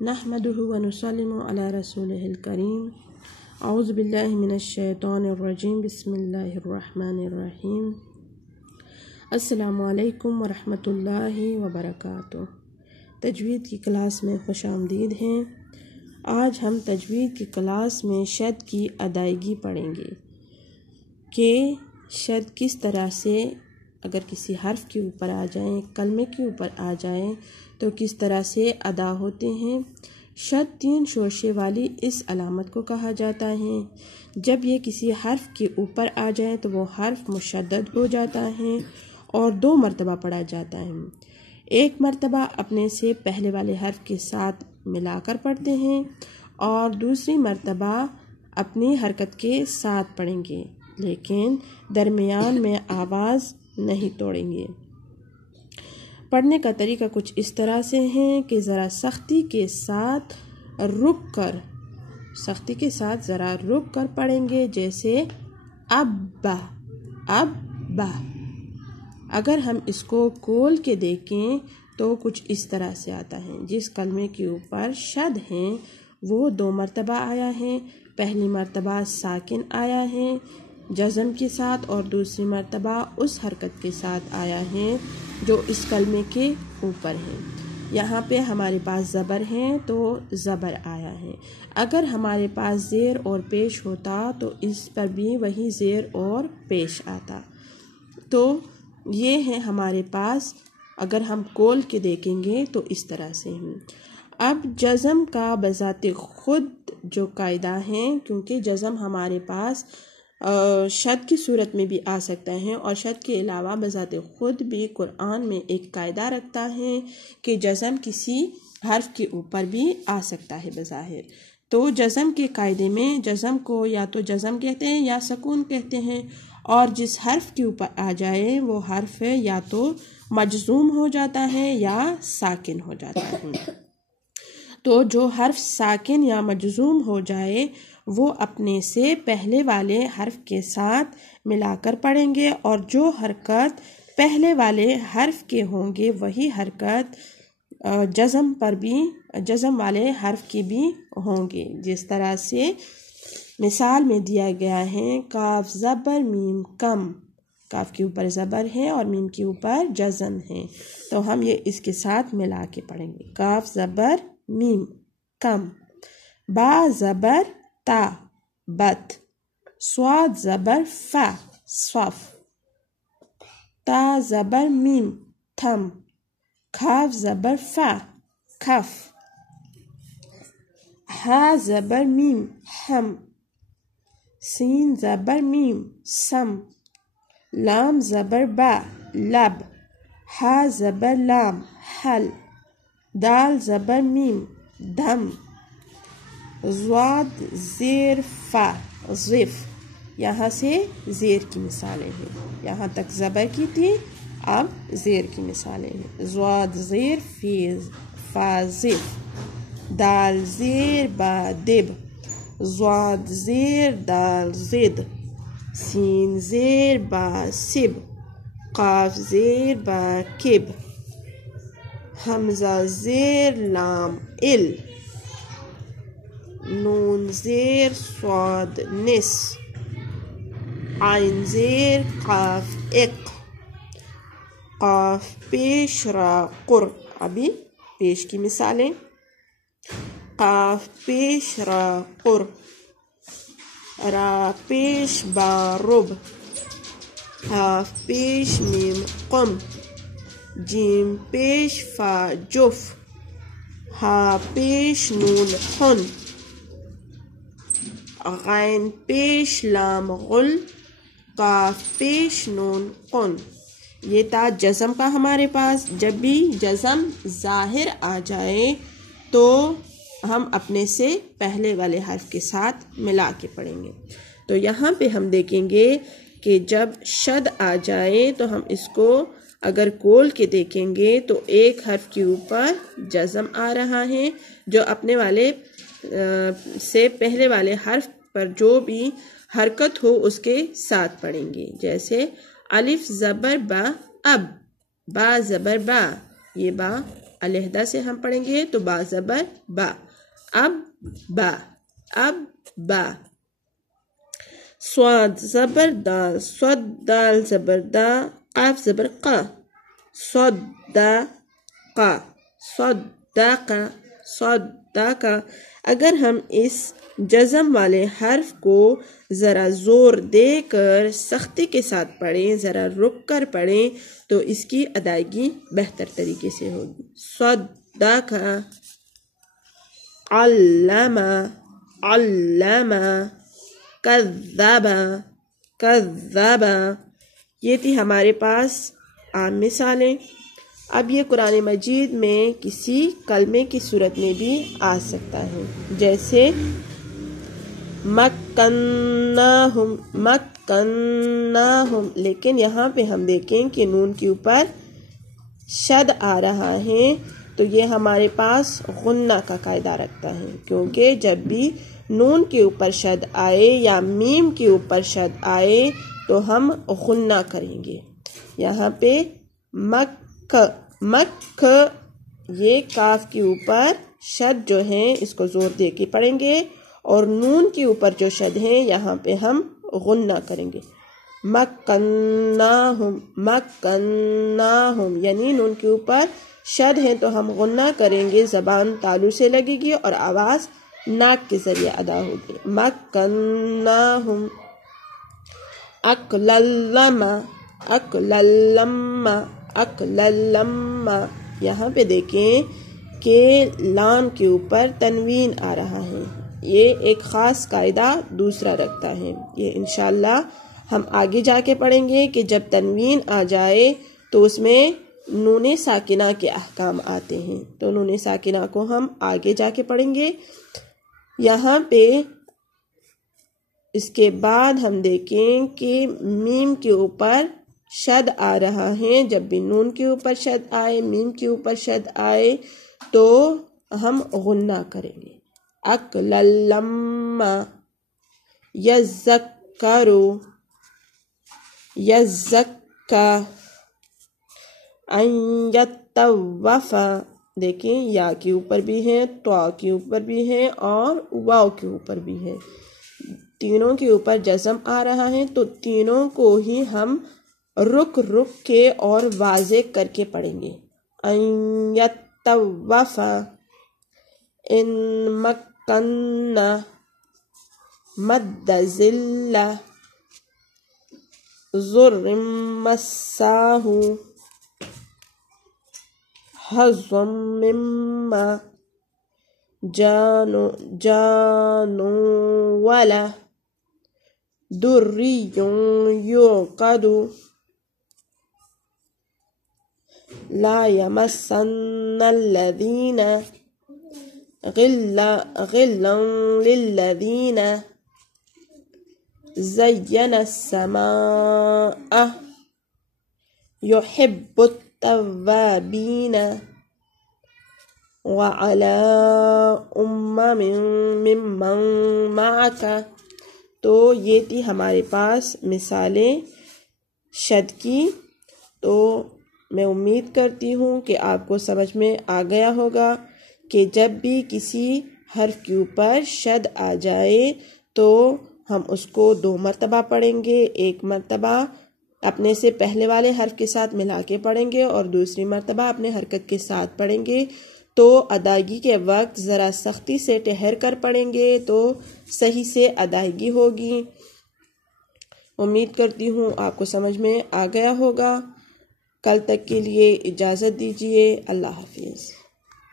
نحمده ونسلم علی رسولہ الکریم اعوذ باللہ من الشیطان الرجیم بسم اللہ الرحمن الرحیم السلام علیکم ورحمۃ اللہ وبرکاتہ۔ تجوید کی کلاس میں خوش آمدید ہیں۔ آج ہم تجوید کی کلاس میں شد کی ادائیگی پڑھیں گے کہ شد کس طرح سے اگر کسی حرف کے اوپر آ جائیں، کلمے کے اوپر آ جائیں تو کس طرح سے ادا ہوتے ہیں۔ شد 3 شورشے والی اس علامت کو کہا جاتا ہے۔ جب یہ کسی حرف کے اوپر آ جائیں تو وہ حرف مشدد ہو جاتا ہے اور 2 مرتبہ پڑھا جاتا ہے۔ ایک مرتبہ اپنے سے پہلے والے حرف کے ساتھ ملا کر پڑھتے ہیں اور دوسری مرتبہ اپنی حرکت کے ساتھ پڑھیں گے، لیکن درمیان میں آواز نہیں توڑیں گے۔ پڑھنے کا طریقہ کچھ اس طرح سے ہے کہ ذرا سختی کے ساتھ ذرا رک کر پڑھیں گے، جیسے اب با۔ اگر ہم اس کو کھول کے دیکھیں تو کچھ اس طرح سے آتا ہے۔ جس کلمے کے اوپر شد ہیں وہ 2 مرتبہ آیا ہے۔ پہلی مرتبہ ساکن آیا ہے جزم کے ساتھ اور دوسری مرتبہ اس حرکت کے ساتھ آیا ہے جو اس کلمے کے اوپر ہے۔ یہاں پہ ہمارے پاس زبر ہیں تو زبر آیا ہے۔ اگر ہمارے پاس زیر اور پیش ہوتا تو اس پر بھی وہی زیر اور پیش آتا۔ تو یہ ہے ہمارے پاس، اگر ہم کھول کے دیکھیں گے تو اس طرح سے ہیں۔ اب جزم کا بذات خود جو قاعدہ ہے، کیونکہ جزم ہمارے پاس شد کی صورت میں بھی آ سکتا ہے اور شد کے علاوہ بذات خود بھی قرآن میں ایک قاعدہ رکھتا ہے کہ جزم کسی حرف کے اوپر بھی آ سکتا ہے بظاہر۔ تو جزم کے قاعدے میں جزم کو یا تو جزم کہتے ہیں یا سکون کہتے ہیں، اور جس حرف کے اوپر آ جائے وہ حرف یا تو مجزوم ہو جاتا ہے یا ساکن ہو جاتا ہے۔ تو جو حرف ساکن یا مجزوم ہو جائے وہ اپنے سے پہلے والے حرف کے ساتھ ملا کر پڑھیں گے، اور جو حرکت پہلے والے حرف کے ہوں گے وہی حرکت جزم والے حرف کی بھی ہوں گے۔ جس طرح سے مثال میں دیا گیا ہے، کاف زبر میم کم، کاف کے اوپر زبر ہے اور میم کے اوپر جزم ہے، تو ہم یہ اس کے ساتھ ملا کے پڑھیں گے۔ کاف زبر میم کم، با زبر تا بت، صاد زبر فا صف، تا زبر میم تھم، کاف زبر فا کف، ہا زبر میم ہم، سین زبر میم سم، لام زبر با لب، ہا زبر لام حل، دال زبر میم دم، زواد زیر فا ضف۔ یہاں سے زیر کی مثالیں ہیں، یہاں تک زبر کی تھی، اب زیر کی مثالیں ہیں۔ زواد زیر فا ضف، دال زیر با دب، زواد زیر دال زد، سین زیر با سب، قاف زیر با کب، حمزہ زیر لام ال، نون زیر صاد نس، عین زیر قاف اق، قاف پیش را قر۔ ابھی پیش کی مثالیں، قاف پیش را قر، را پیش با رب، قاف پیش میم قم، جیم پیش فا جف، ہا پیش نون خن، غین پیش لام غل، قاف پیش نون قن۔ یہ تھا جزم کا ہمارے پاس۔ جب بھی جزم ظاہر آ جائے تو ہم اپنے سے پہلے والے حرف کے ساتھ ملا کے پڑھیں گے۔ تو یہاں پہ ہم دیکھیں گے کہ جب شد آ جائے تو ہم اس کو اگر کھول کے دیکھیں گے تو ایک حرف کے اوپر جزم آ رہا ہے، جو اپنے والے سے پہلے والے حرف پر جو بھی حرکت ہو اس کے ساتھ پڑھیں گے، جیسے الف زبر با اب، با زبر با، یہ با علیحدہ سے ہم پڑھیں گے تو با زبر با، اب با، اب با۔ صاد زبر دال، صد دال زبر دا، قاف زبر قا، صدقا، صدقا، صدقا۔ اگر ہم اس جزم والے حرف کو ذرا زور دے کر سختی کے ساتھ پڑھیں، ذرا رک کر پڑھیں تو اس کی ادائیگی بہتر طریقے سے ہوگی۔ صدقا، علم، علم، کذب، کذب۔ یہ تھی ہمارے پاس عام مثالیں۔ اب یہ قرآن مجید میں کسی کلمے کی صورت میں بھی آ سکتا ہے، جیسے مکناہم، مکناہم، لیکن یہاں پہ ہم دیکھیں کہ نون کے اوپر شد آ رہا ہے تو یہ ہمارے پاس غنہ کا قاعدہ رکھتا ہے، کیونکہ جب بھی نون کے اوپر شد آئے یا میم کے اوپر شد آئے تو ہم غنہ کریں گے۔ یہاں پہ مک، مک، یہ کاف کے اوپر شد جو ہیں اس کو زور دے کے پڑھیں گے، اور نون کے اوپر جو شد ہیں یہاں پہ ہم غنہ کریں گے۔ مکناہم، مکناہم، یعنی نون کے اوپر شد ہیں تو ہم غنہ کریں گے، زبان تالو سے لگے گی اور آواز ناک کے ذریعے ادا ہوگی۔ مکناہم، اکللم، اکللم، اکللم۔ یہاں پہ دیکھیں کہ لام کے اوپر تنوین آ رہا ہے، یہ ایک خاص قاعدہ دوسرا رکھتا ہے، یہ انشاءاللہ ہم آگے جا کے پڑھیں گے کہ جب تنوین آ جائے تو اس میں نون ساکنہ کے احکام آتے ہیں، تو نون ساکنہ کو ہم آگے جا کے پڑھیں گے۔ یہاں پہ اس کے بعد ہم دیکھیں کہ میم کے اوپر شد آ رہا ہے، جب بھی نون کے اوپر شد آئے، میم کے اوپر شد آئے تو ہم غنہ کریں گے۔ اکللم، یذکرو، یزکا، ان یطوف، دیکھیں یا کے اوپر بھی ہے، طا کے اوپر بھی ہے اور واو کے اوپر بھی ہے، تینوں کے اوپر جزم آ رہا ہے تو تینوں کو ہی ہم رک رک کے اور واضح کر کے پڑھیں گے۔ ان یطوف، ان مکنہ، مد ذل، ضر مساہ، حظم مما، جانو ولا، دری یوقد، لا یمسن الذین، غلا للذین، زین السماء، یحب التوابین، وعلی امم ممن معک۔ تو یہ تھی ہمارے پاس مثالیں شد کی، تو میں امید کرتی ہوں کہ آپ کو سمجھ میں آ گیا ہوگا کہ جب بھی کسی حرف کے اوپر شد آ جائے تو ہم اس کو 2 مرتبہ پڑھیں گے، ایک مرتبہ اپنے سے پہلے والے حرف کے ساتھ ملا کے پڑھیں گے اور دوسری مرتبہ اپنے حرکت کے ساتھ پڑھیں گے، تو ادائیگی کے وقت ذرا سختی سے ٹھہر کر پڑھیں گے تو صحیح سے ادائیگی ہوگی۔ امید کرتی ہوں آپ کو سمجھ میں آ گیا ہوگا۔ کل تک کے لیے اجازت دیجیے، اللہ حافظ۔